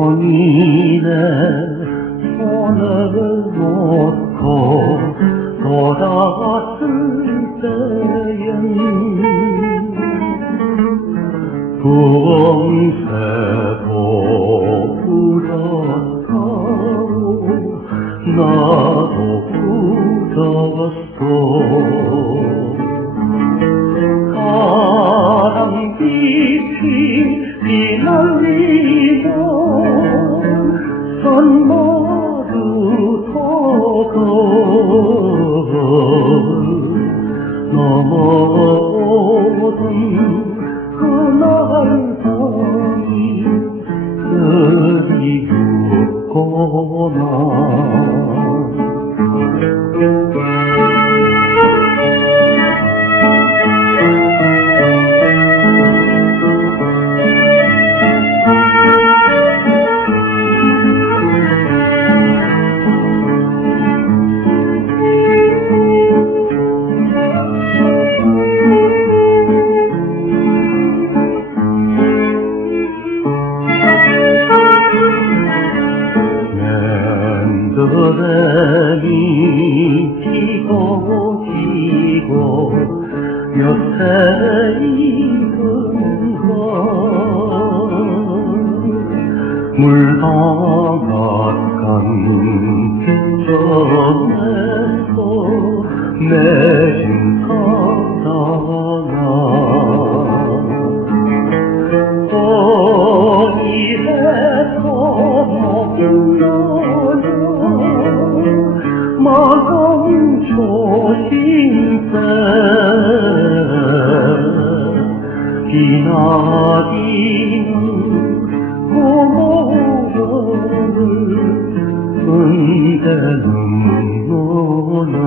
종일에 오늘을 놓고 돌아왔을 때엔 부엉새도 부었다고 나도 부었어 가랑빛이 vì nó lý do son mơ dù thô cầu nó mơ ô thân cứ nói thôi giờ đi dù 지고 지고 옆에 있는가 물바닷간 저에서 내신 사 기나기는 고모를 은대 눈노나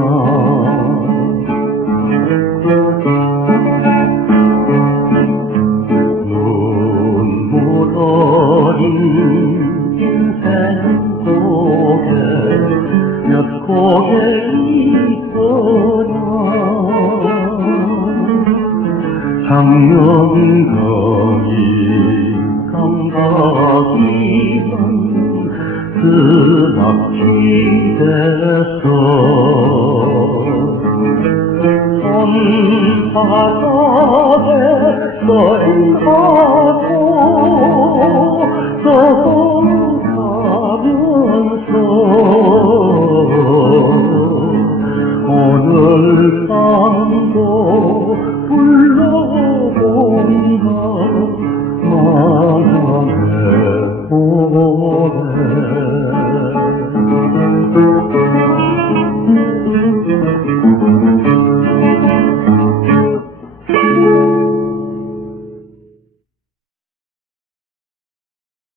눈물 어린 장명거리 감각이던 그 낙지에서 손바닥에 써인